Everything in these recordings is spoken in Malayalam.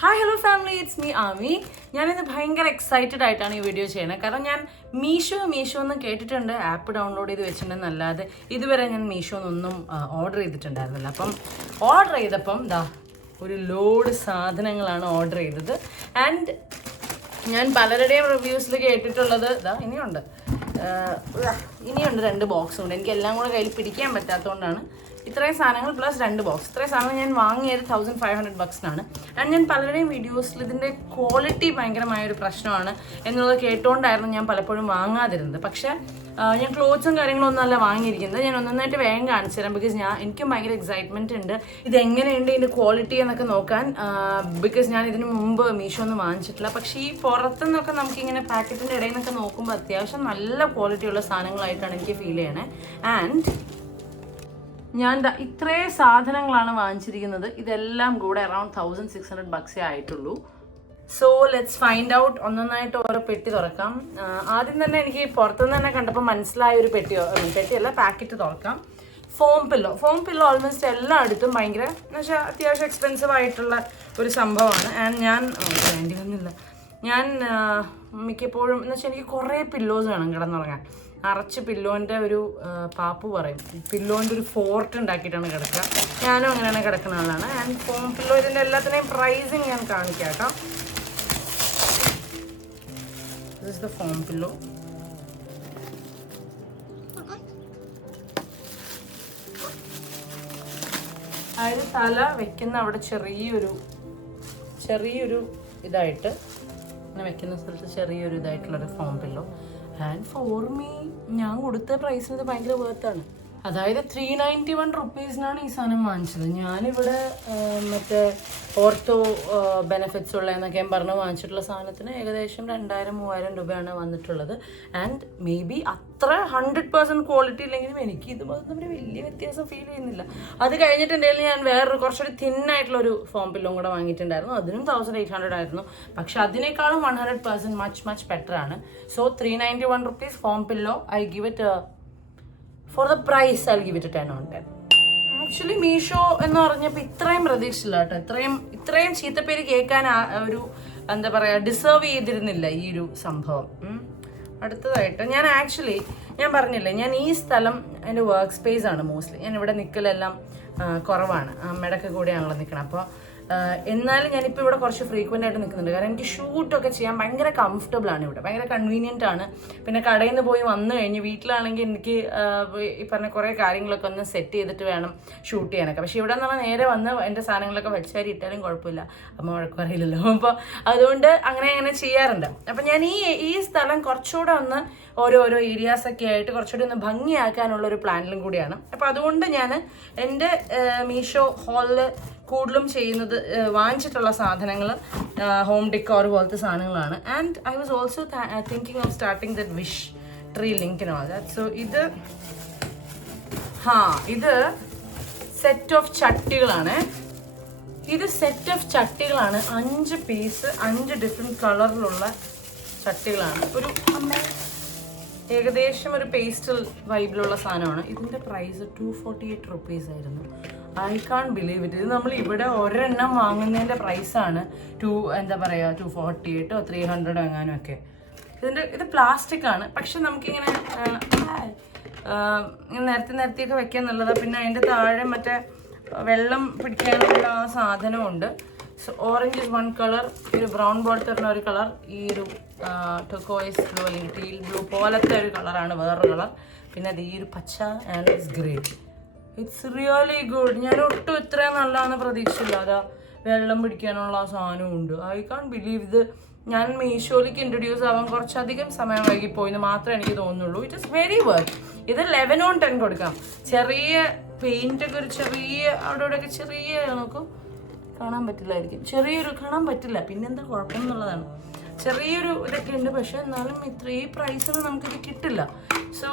Hi hello family, it's me Ami. ഞാനിന്ന് ഭയങ്കര എക്സൈറ്റഡ് ആയിട്ടാണ് ഈ വീഡിയോ ചെയ്യുന്നത്. കാരണം ഞാൻ മീഷോ എന്ന് കേട്ടിട്ടുണ്ട്, ആപ്പ് ഡൗൺലോഡ് ചെയ്ത് വെച്ചിട്ടുണ്ടെന്നല്ലാതെ ഇതുവരെ ഞാൻ മീഷോന്നൊന്നും ഓർഡർ ചെയ്തിട്ടുണ്ടായിരുന്നില്ല. അപ്പം ഓർഡർ ചെയ്തപ്പം ഒരു ലോഡ് സാധനങ്ങളാണ് ഓർഡർ ചെയ്തത്. ആൻഡ് ഞാൻ പലരുടെയും റിവ്യൂസിൽ കേട്ടിട്ടുള്ളത് ഇനിയുണ്ട് 2 ബോക്സും ഉണ്ട്. എനിക്ക് എല്ലാം കൂടെ കയ്യിൽ പിടിക്കാൻ പറ്റാത്തതുകൊണ്ടാണ് ഇത്രയും സാധനങ്ങൾ പ്ലസ് 2 ബോക്സ്. ഇത്രയും സാധനങ്ങൾ ഞാൻ വാങ്ങിയത് $1500 ആൻഡ് ഞാൻ പലരുടെയും വീഡിയോസിൽ ഇതിൻ്റെ ക്വാളിറ്റി ഭയങ്കരമായൊരു പ്രശ്നമാണ് എന്നുള്ളത് കേട്ടുകൊണ്ടായിരുന്നു ഞാൻ പലപ്പോഴും വാങ്ങാതിരുന്നത്. പക്ഷേ ഞാൻ ക്ലോത്ത്സും കാര്യങ്ങളൊന്നും അല്ല വാങ്ങിയിരിക്കുന്നത്. ഞാൻ ഒന്നൊന്നായിട്ട് വേഗം കാണിച്ചു തരാം. ബിക്കോസ് എനിക്കും ഭയങ്കര എക്സൈറ്റ്മെൻറ്റ് ഉണ്ട് ഇതെങ്ങനെയുണ്ട് ഇതിൻ്റെ ക്വാളിറ്റി എന്നൊക്കെ നോക്കാൻ. ബിക്കോസ് ഞാൻ ഇതിന് മുമ്പ് മീഷോ ഒന്നും വാങ്ങിച്ചിട്ടില്ല. പക്ഷേ ഈ പുറത്തുനിന്നൊക്കെ നമുക്കിങ്ങനെ പാക്കറ്റിൻ്റെ ഇടയിൽ നിന്നൊക്കെ നോക്കുമ്പോൾ അത്യാവശ്യം നല്ല ക്വാളിറ്റിയുള്ള സാധനങ്ങളായിട്ടാണ് എനിക്ക് ഫീൽ ചെയ്യണേ. ആൻഡ് ഞാൻ ഇത്രയും സാധനങ്ങളാണ് വാങ്ങിച്ചിരിക്കുന്നത്. ഇതെല്ലാം കൂടെ അറൗണ്ട് $1600 ആയിട്ടുള്ളൂ. So let's find out. ഒന്നൊന്നായിട്ട് ഓരോ പെട്ടി തുറക്കാം. ആദ്യം തന്നെ എനിക്ക് പുറത്തുനിന്ന് തന്നെ കണ്ടപ്പോൾ മനസ്സിലായ ഒരു പെട്ടിയല്ല പാക്കറ്റ് തുറക്കാം. ഫോം പില്ലോ ഓൾമോസ്റ്റ് എല്ലായിടത്തും ഭയങ്കര എന്ന് വെച്ചാൽ അത്യാവശ്യം എക്സ്പെൻസീവ് ആയിട്ടുള്ള ഒരു സംഭവമാണ്. ആൻഡ് ഞാൻ മിക്കപ്പോഴും എന്ന് വെച്ചാൽ എനിക്ക് കുറേ പില്ലോസ് വേണം കിടന്നുറങ്ങാൻ. നിറച്ച് പില്ലോൻ്റെ ഒരു പാപ്പു പറയും, പില്ലോൻ്റെ ഒരു ഫോർട്ട് ഉണ്ടാക്കിയിട്ടാണ് കിടക്കുക. ഞാനും അങ്ങനെയാണ് കിടക്കുന്ന ആളാണ്. ആൻഡ് ഫോം പില്ലോ ഇതിൻ്റെ എല്ലാത്തിനെയും പ്രൈസിങ് ഞാൻ കാണിക്കാം കേട്ടോ. This is the form pillow. അതായത് തല വെക്കുന്ന അവിടെ ചെറിയൊരു ഇതായിട്ട് അങ്ങനെ വെക്കുന്ന സ്ഥലത്ത് ചെറിയൊരു ഇതായിട്ടുള്ളൊരു foam pillow. And for me ഞാൻ കൊടുത്ത പ്രൈസിന് ഇത് ഭയങ്കര വേർത്താണ്. അതായത് $391 ഈ സാധനം വാങ്ങിച്ചത്. ഞാനിവിടെ മറ്റേ ഓർത്തോ ബെനിഫിറ്റ്സ് ഉള്ളതെന്നൊക്കെ ഞാൻ പറഞ്ഞ് വാങ്ങിച്ചിട്ടുള്ള സാധനത്തിന് ഏകദേശം 2000-3000 രൂപയാണ് വന്നിട്ടുള്ളത്. ആൻഡ് മേ ബി അത്ര 100% ക്വാളിറ്റി ഇല്ലെങ്കിലും എനിക്ക് ഇത് തമ്മിൽ വലിയ വ്യത്യാസം ഫീൽ ചെയ്യുന്നില്ല. അത് കഴിഞ്ഞിട്ട് എൻ്റെ ഞാൻ വേറൊരു കുറച്ചൊരു തിന്നായിട്ടുള്ളൊരു ഫോം പില്ലും കൂടെ വാങ്ങിയിട്ടുണ്ടായിരുന്നു. അതിനും 1800 ആയിരുന്നു. പക്ഷെ അതിനേക്കാളും 100% മച്ച് ബെറ്റർ ആണ്. So $391 form pillow. I give it for the price I'll give it a 10 on 10. Actually Meesho എന്ന് പറഞ്ഞപ്പോൾ ഇത്രയും പ്രതീക്ഷിച്ചില്ല കേട്ടോ. ഇത്രയും ചീത്തപ്പേര് കേൾക്കാൻ ഒരു എന്താ പറയുക ഡിസേർവ് ചെയ്തിരുന്നില്ല ഈ ഒരു സംഭവം. അടുത്തതായിട്ട് ഞാൻ പറഞ്ഞില്ലേ, ഞാൻ ഈ സ്ഥലം എൻ്റെ വർക്ക് സ്പേസ് ആണ് മോസ്റ്റ്ലി. ഞാൻ ഇവിടെ നിൽക്കലെല്ലാം കുറവാണ്. അമ്മയുടെയൊക്കെ കൂടെയാണല്ലോ നിൽക്കണം. അപ്പോൾ എന്നാലും ഞാനിപ്പോൾ ഇവിടെ കുറച്ച് ഫ്രീക്വൻ്റ് ആയിട്ട് നിൽക്കുന്നുണ്ട്. കാരണം എനിക്ക് ഷൂട്ടൊക്കെ ചെയ്യാൻ ഭയങ്കര കംഫർട്ടബിൾ ആണ് ഇവിടെ, ഭയങ്കര കൺവീനിയൻ്റ് ആണ്. പിന്നെ കടയിൽ നിന്ന് പോയി വന്നു കഴിഞ്ഞ് വീട്ടിലാണെങ്കിൽ എനിക്ക് ഈ പറഞ്ഞ കുറേ കാര്യങ്ങളൊക്കെ ഒന്ന് സെറ്റ് ചെയ്തിട്ട് വേണം ഷൂട്ട് ചെയ്യാനൊക്കെ. പക്ഷേ ഇവിടെ നിന്ന് നേരെ വന്ന് എൻ്റെ സാധനങ്ങളൊക്കെ വെച്ചാരി ഇട്ടാലും കുഴപ്പമില്ല, അമ്മ വഴക്ക് പറയില്ലല്ലോ. അപ്പോൾ അതുകൊണ്ട് അങ്ങനെ ചെയ്യാറുണ്ട്. അപ്പം ഞാൻ ഈ സ്ഥലം കുറച്ചുകൂടെ ഒന്ന് ഓരോരോ ഏരിയാസൊക്കെ ആയിട്ട് കുറച്ചുകൂടി ഒന്ന് ഭംഗിയാക്കാനുള്ളൊരു പ്ലാനിലും കൂടിയാണ്. അപ്പോൾ അതുകൊണ്ട് ഞാൻ എൻ്റെ മീഷോ ഹാളിൽ കൂടുതലും ചെയ്യുന്നത് വാങ്ങിച്ചിട്ടുള്ള സാധനങ്ങൾ ഹോം ഡിക്കോർ പോലത്തെ സാധനങ്ങളാണ്. And I was also thinking of starting that wish tree link and all that. So ഇത് സെറ്റ് ഓഫ് ചട്ടികളാണ്. 5 പീസ് 5 ഡിഫറെൻറ്റ് കളറിലുള്ള ചട്ടികളാണ്. ഏകദേശം ഒരു പേസ്റ്റൽ വൈബിലുള്ള സാധനമാണ്. ഇതിൻ്റെ പ്രൈസ് $248 ആയിരുന്നു. I can believe it. ഇത് നമ്മൾ ഇവിടെ ഒരെണ്ണം വാങ്ങുന്നതിൻ്റെ പ്രൈസാണ് $248 $300 എങ്ങാനും ഒക്കെ. ഇത് പ്ലാസ്റ്റിക് ആണ്. പക്ഷെ നമുക്കിങ്ങനെ നിരത്തിയൊക്കെ വെക്കാൻ നല്ലതാണ്. പിന്നെ അതിൻ്റെ താഴെ മറ്റേ വെള്ളം പിടിക്കാനുള്ള ആ സാധനമുണ്ട്. സോ ഓറഞ്ച് ഇസ് 1 കളർ, ഒരു ബ്രൗൺ പോലത്തെ ഒരു കളർ, ഈ ഒരു ടൊക്കോയ്സ് ബ്ലൂ അല്ലെങ്കിൽ ടീൽ ബ്ലൂ പോലത്തെ ഒരു കളറാണ് വേറൊരു കളർ. പിന്നെ അത് ഈ ഒരു പച്ച and it's great. It's really good. ഞാൻ ഒട്ടും ഇത്രയും നല്ലതാണെന്ന് പ്രതീക്ഷിച്ചില്ല. അതാ വെള്ളം പിടിക്കാനുള്ള ആ സാധനവും ഉണ്ട്. ഐ കാൺ ബിലീവ് ഇത്. ഞാൻ മീഷോയിലേക്ക് ഇൻട്രൊഡ്യൂസ് ആവാൻ കുറച്ചധികം സമയം വൈകിപ്പോയിന്ന് മാത്രമേ എനിക്ക് തോന്നുന്നുള്ളൂ. It is very worth. ഇത് 11 on 10 കൊടുക്കാം. ചെറിയ പെയിൻറ്റൊക്കെ ഒരു ചെറിയ അവിടെയൊക്കെ ചെറിയ നോക്കൂ, കാണാൻ പറ്റില്ലായിരിക്കും, കാണാൻ പറ്റില്ല, പിന്നെന്താ കുഴപ്പം എന്നുള്ളതാണ്. ചെറിയൊരു ഇതൊക്കെ ഉണ്ട്. പക്ഷെ എന്നാലും ഈ പ്രൈസിന് നമുക്കിത് കിട്ടില്ല. സോ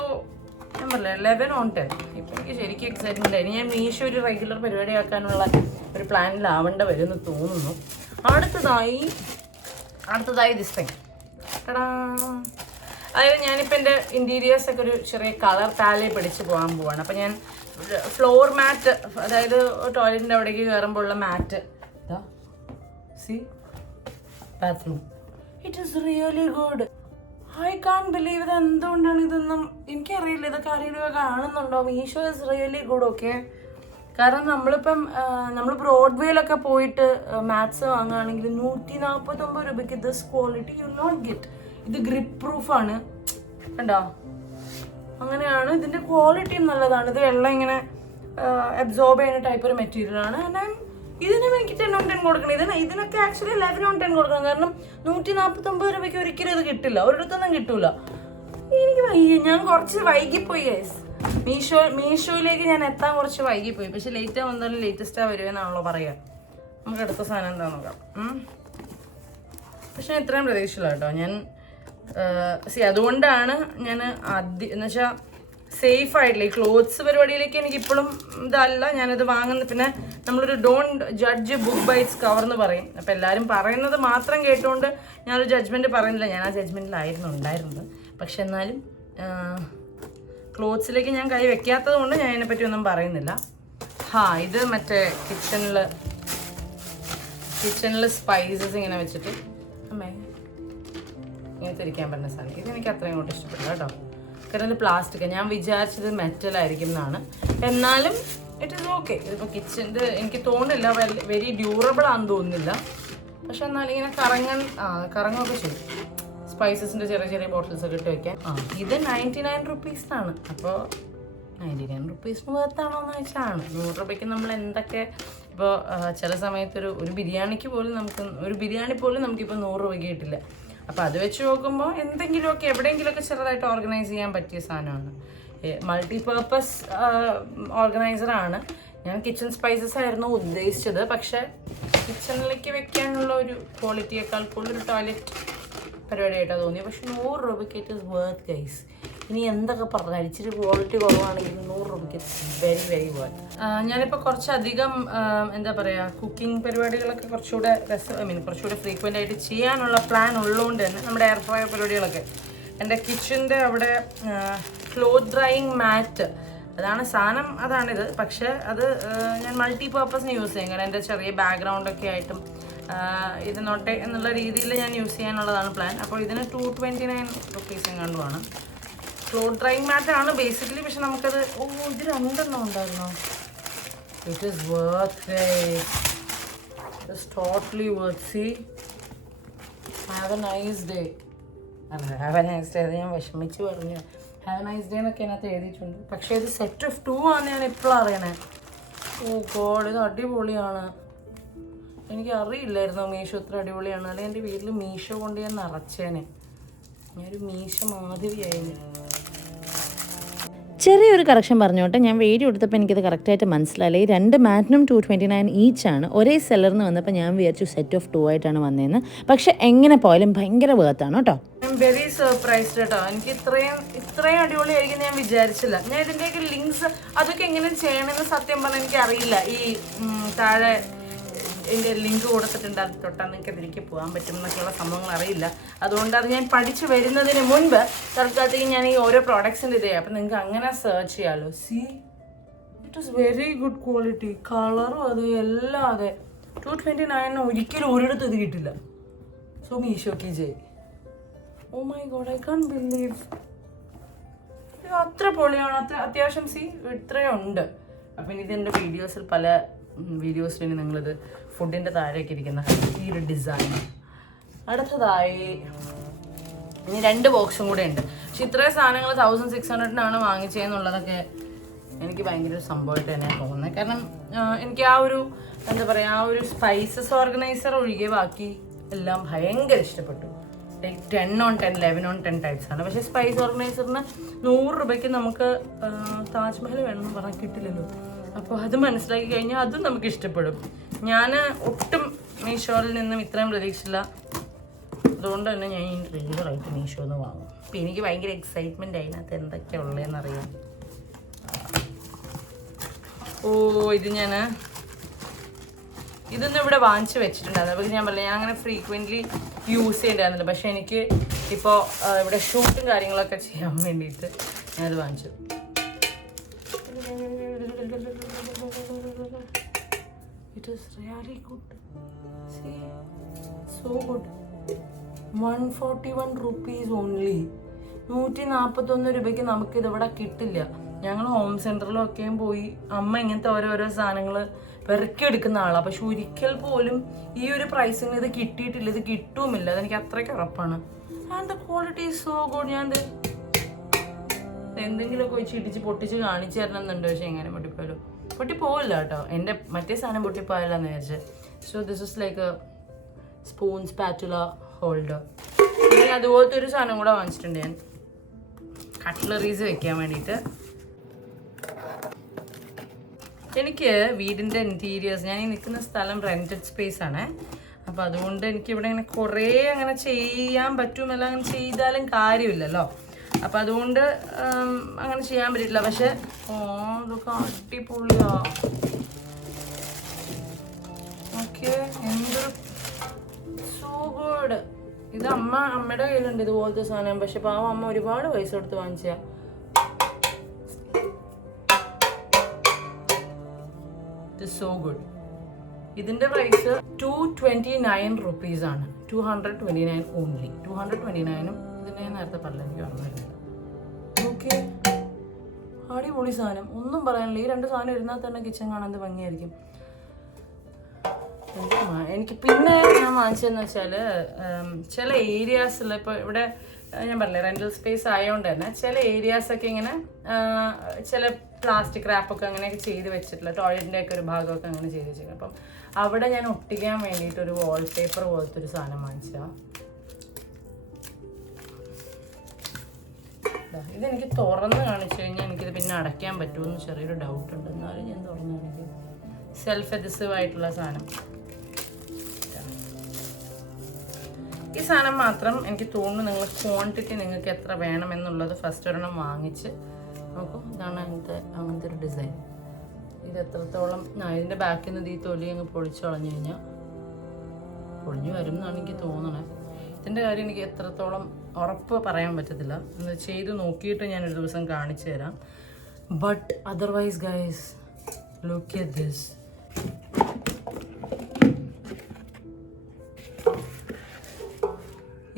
ഞാൻ പറഞ്ഞില്ല 11 on 10. ഇപ്പം എനിക്ക് ശരിക്കും എക്സൈറ്റ്മെൻ്റ് ആയി. ഞാൻ മീഷോ ഒരു റെഗുലർ പരിപാടിയാക്കാനുള്ള ഒരു പ്ലാനിലാവേണ്ട വരുമെന്ന് തോന്നുന്നു. അടുത്തതായി ദിസ് തിങ്. അതായത് ഞാനിപ്പോൾ എൻ്റെ ഇൻറ്റീരിയേഴ്സൊക്കെ ഒരു ചെറിയ കളർ പാലേ പിടിച്ച് പോകാൻ പോവാണ്. അപ്പം ഞാൻ ഫ്ലോർ മാറ്റ്, അതായത് ടോയ്ലറ്റിൻ്റെ അവിടേക്ക് കയറുമ്പോൾ ഉള്ള മാറ്റ് See? Bathroom. It is really good. I can't believe ഇത് എന്തുകൊണ്ടാണ് ഇതൊന്നും എനിക്കറിയില്ല. ഇതൊക്കെ ആരെങ്കിലും കാണുന്നുണ്ടോ? Meesho is really good. Okay, കാരണം നമ്മൾ ബ്രോഡ്വേയിലൊക്കെ പോയിട്ട് മാത്സ് വാങ്ങുകയാണെങ്കിൽ 149 രൂപയ്ക്ക് this quality you not get. ഇത് ഗ്രിപ്പ് പ്രൂഫാണ്, കണ്ടോ? അങ്ങനെയാണ്. ഇതിൻ്റെ ക്വാളിറ്റിയും നല്ലതാണ്. ഇത് വെള്ളം ഇങ്ങനെ അബ്സോർബ് ചെയ്യുന്ന ടൈപ്പ് ഒരു മെറ്റീരിയലാണ്. ഇതിനും എനിക്ക് 10/10 കൊടുക്കണം. ഇതിനൊക്കെ ആക്ച്വലി 11/10 കൊടുക്കണം. കാരണം 149 രൂപയ്ക്ക് ഒരിക്കലും ഇത് കിട്ടില്ല, ഒരിടത്തൊന്നും കിട്ടൂല. എനിക്ക് വയ്യ, ഞാൻ കുറച്ച് വൈകിപ്പോയി ഗൈസ്. മീഷോയിലേക്ക് ഞാൻ എത്താൻ കുറച്ച് വൈകിപ്പോയി. പക്ഷെ ലേറ്റ് ആവുന്നതാലും ലേറ്റസ്റ്റാണ് വരുമെന്നാണല്ലോ പറയുക. നമുക്ക് അടുത്ത സാധനം എന്താണെന്ന് നോക്കാം. പക്ഷെ ഞാൻ ഇത്രയും പ്രതീക്ഷിച്ചില്ല കേട്ടോ. ഞാൻ അതുകൊണ്ടാണ് ഞാൻ എന്നുവെച്ചാൽ സേഫ് ആയിട്ടില്ല ഈ ക്ലോത്ത്സ് പരിപാടിയിലേക്ക്. എനിക്കിപ്പോഴും ഇതല്ല ഞാനത് വാങ്ങുന്നത്. പിന്നെ നമ്മളൊരു don't judge book by its cover എന്ന് പറയും. അപ്പം എല്ലാവരും പറയുന്നത് മാത്രം കേട്ടുകൊണ്ട് ഞാനൊരു ജഡ്ജ്മെൻറ്റ് പറയുന്നില്ല. ഞാൻ ആ ജഡ്ജ്മെൻറ്റിലായിരുന്നു ഉണ്ടായിരുന്നത്. പക്ഷെ എന്നാലും ക്ലോത്ത്സിലേക്ക് ഞാൻ കൈ വെക്കാത്തത് കൊണ്ട് ഞാൻ അതിനെപ്പറ്റി ഒന്നും പറയുന്നില്ല. ഇത് മറ്റേ കിച്ചണിൽ സ്പൈസസ് ഇങ്ങനെ വെച്ചിട്ട് ഇങ്ങനെ തിരിക്കാൻ പറ്റുന്ന സാധനം. ഇതെനിക്ക് അത്രയും കൊണ്ട് ഇഷ്ടപ്പെട്ടില്ല കേട്ടോ. കാരണം ഇത് പ്ലാസ്റ്റിക്, ഞാൻ വിചാരിച്ചത് മെറ്റലായിരിക്കും എന്നാണ്. എന്നാലും ഇറ്റ് ഇസ് ഓക്കെ. ഇതിപ്പോൾ കിച്ചൻ്റെ എനിക്ക് തോന്നുന്നില്ല വെരി ഡ്യൂറബിൾ ആണെന്ന് തോന്നുന്നില്ല. പക്ഷെ എന്നാലും ഇങ്ങനെ കറങ്ങുമൊക്കെ ചെയ്യും. സ്പൈസസിൻ്റെ ചെറിയ ചെറിയ ബോട്ടിൽസ് ഒക്കെ ഇട്ട് വയ്ക്കാൻ. ഇത് 99 റുപ്പീസിനാണ്. അപ്പോൾ 99 റുപ്പീസിന് വേർത്താണോ എന്ന് വെച്ചാണ്. 100 രൂപയ്ക്ക് നമ്മൾ എന്തൊക്കെ ഇപ്പോൾ ചില സമയത്ത് ഒരു ബിരിയാണിക്ക് പോലും നമുക്കിപ്പോൾ 100 രൂപയ്ക്ക് കിട്ടില്ല. അപ്പോൾ അത് വെച്ച് നോക്കുമ്പോൾ എന്തെങ്കിലുമൊക്കെ എവിടെയെങ്കിലുമൊക്കെ ചെറുതായിട്ട് ഓർഗനൈസ് ചെയ്യാൻ പറ്റിയ സാധനമാണ്. മൾട്ടിപർപ്പസ് ഓർഗനൈസറാണ്. ഞാൻ കിച്ചൺ സ്പൈസസ് ആയിരുന്നു ഉദ്ദേശിച്ചത്. പക്ഷേ കിച്ചണിലേക്ക് വെക്കാനുള്ള ഒരു ക്വാളിറ്റിയേക്കാൾ കൂടുതൽ ടോയ്ലറ്റ് പരിപാടിയായിട്ടാണ് തോന്നിയത്. പക്ഷെ 100 രൂപയ്ക്ക് ഇറ്റ് ഇസ് വർത്ത് ഗൈസ്. ഇനി എന്തൊക്കെ പറഞ്ഞാൽ ഇച്ചിരി ക്വാളിറ്റി കുറവാണെങ്കിൽ 100 രൂപയ്ക്ക് വെരി വെരി വർത്ത്. ഞാനിപ്പോൾ കുറച്ചധികം എന്താ പറയുക കുക്കിംഗ് പരിപാടികളൊക്കെ കുറച്ചുകൂടെ കുറച്ചുകൂടെ ഫ്രീക്വൻ്റ് ആയിട്ട് ചെയ്യാനുള്ള പ്ലാൻ ഉള്ളതുകൊണ്ട് തന്നെ നമ്മുടെ എയർ ഫ്രയർ പരിപാടികളൊക്കെ എൻ്റെ കിച്ചൻ്റെ അവിടെ ക്ലോത്ത് ഡ്രൈയിങ് മാറ്റ് അതാണ് സാധനം, അതാണിത്. പക്ഷേ അത് ഞാൻ മൾട്ടിപർപ്പസിന് യൂസ് ചെയ്യും. കാരണം എൻ്റെ ചെറിയ ബാക്ക്ഗ്രൗണ്ടൊക്കെ ആയിട്ടും ഇത് നോട്ടെ എന്നുള്ള രീതിയിൽ ഞാൻ യൂസ് ചെയ്യാനുള്ളതാണ് പ്ലാൻ. അപ്പോൾ ഇതിന് 229 റുപ്പീസ് എങ്ങാണ്ടുമാണ്. ക്ലോത്ത് ഡ്രൈയിങ് മാറ്റാണ് ബേസിക്കലി. പക്ഷെ നമുക്കത് ഇത് 2 ഉണ്ടായിരുന്നോ? It is worth. It is totally worth. See, have a nice day. Have a nice day അത് ഞാൻ വിഷമിച്ച് പറഞ്ഞു. ഹാവ് എ നൈസ് ഡേ എന്നൊക്കെ അതിനകത്ത് എഴുതിയിട്ടുണ്ട്. പക്ഷേ ഇത് സെറ്റ് ഓഫ് 2 ആണെന്ന് ഞാൻ എപ്പോഴും അറിയണേ. ഗോഡ്, ഇത് അടിപൊളിയാണ്. എനിക്ക് അറിയില്ലായിരുന്നു മീഷോ ഇത്ര അടിപൊളിയാണ്. അല്ലെങ്കിൽ എൻ്റെ വീട്ടിൽ മീഷോ കൊണ്ട് ഞാൻ നിറച്ചേനെ. ഞാനൊരു മീഷോ മാധവിയായിരുന്നു. ചെറിയൊരു കറക്ഷൻ പറഞ്ഞോട്ടെ, ഞാൻ വീഡിയോ എടുത്തപ്പോൾ എനിക്കത് കറക്റ്റായിട്ട് മനസ്സിലായില്ല. ഈ 2 മാറ്റിനും 229 ഈച്ചാണ്. ഒരേ സെല്ലറിൽ നിന്ന് വന്നപ്പോൾ ഞാൻ വിചാരിച്ചു സെറ്റ് ഓഫ് 2 ആയിട്ടാണ് വന്നതെന്ന്. പക്ഷെ എങ്ങനെ പോയാലും ഭയങ്കര വേർത്താണ് കേട്ടോ. വെരി സർപ്രൈസ്ഡ് കേട്ടോ. എനിക്ക് ഇത്രയും അടിപൊളിയായിരിക്കും ഞാൻ വിചാരിച്ചില്ല. ഞാൻ ഇതിൻ്റെയൊക്കെ ലിങ്ക്സ് അതൊക്കെ എങ്ങനെ ചെയ്യണമെന്ന് സത്യം പറഞ്ഞാൽ എനിക്കറിയില്ല. ഈ താഴെ എൻ്റെ ലിങ്ക് കൊടുത്തിട്ടുണ്ട്, അത് തൊട്ടാൽ നിങ്ങൾക്ക് അതിലേക്ക് പോകാൻ പറ്റും എന്നൊക്കെയുള്ള സംഭവങ്ങൾ അറിയില്ല. അതുകൊണ്ട് അത് ഞാൻ പഠിച്ചു വരുന്നതിന് മുൻപ് തൽക്കാലത്തേക്ക് ഞാൻ ഈ ഓരോ പ്രോഡക്ട്സിൻ്റെ ഇത് ചെയ്യാം. അപ്പം നിങ്ങൾക്ക് അങ്ങനെ സെർച്ച് ചെയ്യാമല്ലോ. See, it is very good quality. കളറും അത് എല്ലാം അതെ. 229 ഒരിക്കലും ഒരിടത്തും ഇത് കിട്ടില്ല. സോ മീഷോക്ക് ജയ്. Oh my god, I can't believe. അത്ര പൊളിയാണ്. അത്യാവശ്യം സി ഇത്രയും ഉണ്ട്. അപ്പം ഇതിൻ്റെ പല വീഡിയോസിൽ നിങ്ങളിത് ഫുഡിൻ്റെ താഴേക്ക് ഇരിക്കുന്ന ഈ ഒരു ഡിസൈൻ. അടുത്തതായി ഇനി 2 ബോക്സും കൂടെ ഉണ്ട്. പക്ഷെ ഇത്രയും സാധനങ്ങൾ 1600-നാണ് വാങ്ങിച്ചതെന്നുള്ളതൊക്കെ എനിക്ക് ഭയങ്കര ഒരു സംഭവമായിട്ട് തന്നെയാണ് തോന്നുന്നത്. കാരണം എനിക്ക് ആ ഒരു എന്താ പറയുക, ആ ഒരു സ്പൈസസ് ഓർഗനൈസർ ഒഴികെ ബാക്കി എല്ലാം ഭയങ്കര ഇഷ്ടപ്പെട്ടു. 10/10 11/10 ടൈപ്സ് ആണ്. പക്ഷേ സ്പൈസ് ഓർഗനൈസറിന് 100 രൂപയ്ക്ക് നമുക്ക് താജ്മഹൽ വേണമെന്ന് പറഞ്ഞാൽ കിട്ടില്ലല്ലോ. അപ്പോൾ അത് മനസ്സിലാക്കി കഴിഞ്ഞാൽ അതും നമുക്ക് ഇഷ്ടപ്പെടും. ഞാൻ ഒട്ടും മീഷോയിൽ നിന്നും ഇത്രയും പ്രതീക്ഷിച്ചില്ല. അതുകൊണ്ട് തന്നെ ഞാൻ ഈ റെഗുലറായിട്ട് മീഷോന്ന് വാങ്ങും. അപ്പോൾ എനിക്ക് ഭയങ്കര എക്സൈറ്റ്മെൻറ്റ് അതിനകത്ത് എന്തൊക്കെയാണ് ഉള്ളതെന്നറിയാം. ഇതൊന്നും ഇവിടെ വാങ്ങിച്ച് വെച്ചിട്ടുണ്ടായിരുന്നു. അപ്പോൾ ഞാൻ പറഞ്ഞില്ല, ഞാൻ അങ്ങനെ ഫ്രീക്വൻ്റ്ലി യൂസ് ചെയ്തിട്ടുണ്ടായിരുന്നില്ല. പക്ഷേ എനിക്ക് ഇപ്പോൾ ഇവിടെ ഷൂട്ടും കാര്യങ്ങളൊക്കെ ചെയ്യാൻ വേണ്ടിയിട്ട് ഞാനത് വാങ്ങിച്ചു. It is really good. See, so good. 141 rupees only. 141 രൂപയ്ക്ക് നമുക്ക് ഇതിവിടെ കിട്ടില്ല. ഞങ്ങൾ ഹോം സെന്ററിലൊക്കെയും പോയി അമ്മ ഇങ്ങനത്തെ ഓരോരോ സാധനങ്ങൾ പെറുക്കിയെടുക്കുന്ന ആളാണ്. പക്ഷെ ഒരിക്കൽ പോലും ഈ ഒരു പ്രൈസിന് ഇത് കിട്ടിയിട്ടില്ല, ഇത് കിട്ടുമില്ല. അതെനിക്ക് അത്രയ്ക്ക് ഉറപ്പാണ്. And the quality is so good. ഞാൻ എന്തെങ്കിലുമൊക്കെ വെച്ച് ഇടിച്ച് പൊട്ടിച്ച് കാണിച്ചു തരണം എന്നുണ്ട്. പക്ഷെ എങ്ങനെ പൊട്ടിപ്പോവില്ല കേട്ടോ. എൻ്റെ മറ്റേ സാധനം പൊട്ടിപ്പോയല്ലെന്ന് വിചാരിച്ചത്. So this is like A spoon spatula holder. പിന്നെ അതുപോലത്തെ ഒരു സാധനം കൂടെ വാങ്ങിച്ചിട്ടുണ്ട് ഞാൻ, കട്ട്ലറീസ് വെക്കാൻ വേണ്ടിയിട്ട്. എനിക്ക് വീടിൻ്റെ ഇൻറ്റീരിയേഴ്സ്, ഞാൻ ഈ നിൽക്കുന്ന സ്ഥലം റെൻറ്റഡ് സ്പേസ് ആണ്. അപ്പം അതുകൊണ്ട് എനിക്ക് ഇവിടെ ഇങ്ങനെ കുറേ അങ്ങനെ ചെയ്യാൻ പറ്റുമല്ല. അങ്ങനെ ചെയ്താലും കാര്യമില്ലല്ലോ. അപ്പം അതുകൊണ്ട് അങ്ങനെ ചെയ്യാൻ പറ്റില്ല. പക്ഷെ ഇതൊക്കെ അടിപൊളിയാ. ഓക്കെ, എന്തൊരു സോ ഗുഡ്. ഇത് അമ്മയുടെ കയ്യിലുണ്ട് ഇതുപോലത്തെ സാധനം. പക്ഷെ പാവം അമ്മ ഒരുപാട് പൈസ കൊടുത്ത് വാങ്ങിച്ച. So good. ഇതിന്റെ പ്രൈസ് 229 rupees ആണ്. 229 ഓൺലി. 229 ഇതിനെ നേരത്തെ പറഞ്ഞ എനിക്ക് ഓർമ്മയില്ല. ഓക്കെ, അടിപൊളി സാധനം, ഒന്നും പറയാനില്ല. ഈ രണ്ട് സാധനം ഇരുന്നാൽ തന്നെ കിച്ചൺ കാണാൻ എന്ത് ഭംഗിയായിരിക്കും. എനിക്ക് പിന്നെ ഞാൻ വാങ്ങിച്ചതെന്ന് വെച്ചാൽ ചില ഏരിയാസിൽ, ഇപ്പോൾ ഇവിടെ ഞാൻ പറഞ്ഞില്ലേ റെൻ്റൽ സ്പേസ് ആയതുകൊണ്ട് തന്നെ ചില ഏരിയാസൊക്കെ ഇങ്ങനെ ചില പ്ലാസ്റ്റിക് റാപ്പൊക്കെ അങ്ങനെയൊക്കെ ചെയ്ത് വെച്ചിട്ടില്ല. ടോയ്ലറ്റിൻ്റെ ഒക്കെ ഒരു ഭാഗമൊക്കെ അങ്ങനെ ചെയ്ത് വെച്ചിട്ടുണ്ട്. അപ്പം അവിടെ ഞാൻ ഒട്ടിക്കാൻ വേണ്ടിയിട്ട് ഒരു വാൾപേപ്പർ പോലത്തെ ഒരു സാധനം വാങ്ങിച്ചതാണ്. ഇതെനിക്ക് തുറന്ന് കാണിച്ചു കഴിഞ്ഞാൽ എനിക്കിത് പിന്നെ അടയ്ക്കാൻ പറ്റുമെന്ന് ചെറിയൊരു ഡൗട്ടുണ്ട്. എന്നാലും ഞാൻ തുറന്ന് കാണിക്കും. സെൽഫ് എഡിസീവ് ആയിട്ടുള്ള സാധനം. ഈ സാധനം മാത്രം എനിക്ക് തോന്നുന്നു നിങ്ങൾ ക്വാണ്ടിറ്റി നിങ്ങൾക്ക് എത്ര വേണമെന്നുള്ളത് ഫസ്റ്റ് ഒരെണ്ണം വാങ്ങിച്ച് നോക്കും. ഇതാണ് അങ്ങനത്തെ ഒരു ഡിസൈൻ. ഇത് എത്രത്തോളം ഇതിൻ്റെ ബാക്കിൽ നിന്ന് ഈ തൊലി അങ്ങ് പൊളിച്ചു കളഞ്ഞു കഴിഞ്ഞാൽ പൊളിഞ്ഞു വരും എന്നാണ് എനിക്ക് തോന്നണത്. ഇതിൻ്റെ കാര്യം എനിക്ക് എത്രത്തോളം ഉറപ്പ് പറയാൻ പറ്റത്തില്ല. എന്ന് ചെയ്ത് നോക്കിയിട്ട് ഞാനൊരു ദിവസം കാണിച്ചു തരാം. But otherwise guys, look at this.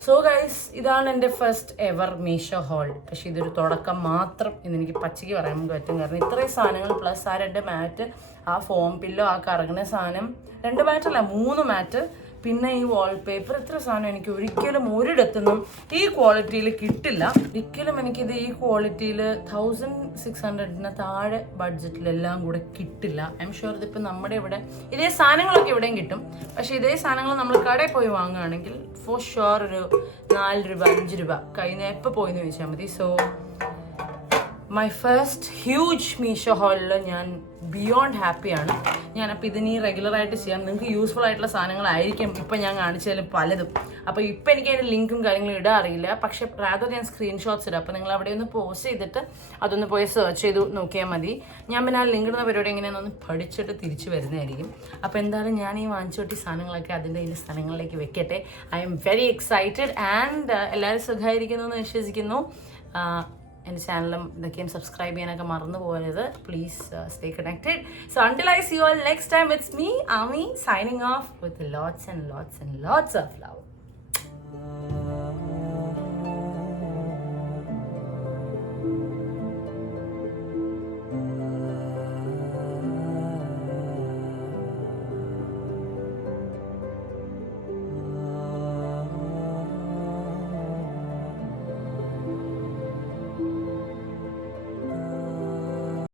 So guys, ഇതാണ് എൻ്റെ ഫസ്റ്റ് എവർ മീഷോ ഹോൾ. പക്ഷേ ഇതൊരു തുടക്കം മാത്രം എന്നെനിക്ക് പച്ചയ്ക്ക് പറയാൻ പറ്റും. കാരണം ഇത്രയും സാധനങ്ങൾ പ്ലസ് ആ 2 മാറ്റ്, ആ ഫോം പില്ലോ, ആ കറങ്ങുന്ന സാധനം, 2 മാറ്റല്ല 3 മാറ്റ്, പിന്നെ ഈ വാൾപേപ്പർ, ഇത്ര സാധനം എനിക്ക് ഒരിക്കലും ഒരിടത്തുനിന്നും ഈ ക്വാളിറ്റിയിൽ കിട്ടില്ല. ഒരിക്കലും എനിക്കിത് ഈ ക്വാളിറ്റിയിൽ 1600 താഴെ ബഡ്ജറ്റിലെല്ലാം കൂടെ കിട്ടില്ല. ഐ എം ഷുവർ ഇതിപ്പോൾ നമ്മുടെ ഇവിടെ ഇതേ സാധനങ്ങളൊക്കെ ഇവിടെയും കിട്ടും. പക്ഷേ ഇതേ സാധനങ്ങൾ നമ്മൾ കടയിൽ പോയി വാങ്ങുകയാണെങ്കിൽ ഫോർ ഷുവർ ഒരു 4 രൂപ 5 രൂപ കഴിഞ്ഞ എപ്പോൾ പോയിന്ന് ചോദിച്ചാൽ മതി. So my first huge Meesho ഹോളിൽ ഞാൻ ബിയോണ്ട് ഹാപ്പിയാണ്. ഞാനപ്പോൾ ഇതിനി റെഗുലറായിട്ട് ചെയ്യാം. നിങ്ങൾക്ക് യൂസ്ഫുൾ ആയിട്ടുള്ള സാധനങ്ങളായിരിക്കും ഇപ്പം ഞാൻ കാണിച്ചാലും പലതും. അപ്പോൾ ഇപ്പം എനിക്ക് അതിൻ്റെ ലിങ്കും കാര്യങ്ങളും ഇടാൻ അറിയില്ല. പക്ഷേ റാദർ ഞാൻ സ്ക്രീൻഷോട്ട്സ് ഇടാം. അപ്പോൾ നിങ്ങൾ അവിടെ ഒന്ന് പോസ്റ്റ് ചെയ്തിട്ട് അതൊന്ന് പോയി സെർച്ച് ചെയ്ത് നോക്കിയാൽ മതി. ഞാൻ പിന്നെ ആ ലിങ്ക് ഇടുന്ന പരിപാടി എങ്ങനെയാണെന്ന് പഠിച്ചിട്ട് തിരിച്ച് വരുന്നതായിരിക്കും. അപ്പോൾ എന്തായാലും ഞാൻ ഈ വാങ്ങിച്ചോട്ടി സാധനങ്ങളൊക്കെ അതിൻ്റെ ഈ സ്ഥലങ്ങളിലേക്ക് വെക്കട്ടെ. I am very excited and എല്ലാവരും സുഖമായിരിക്കുന്നു എന്ന് വിശ്വസിക്കുന്നു. എൻ്റെ ചാനലും ഇതൊക്കെയും സബ്സ്ക്രൈബ് ചെയ്യാനൊക്കെ മറന്നു പോകരുത്. Please stay connected. So until I see you all next time, it's me, Ami, signing off with lots and lots and lots of love.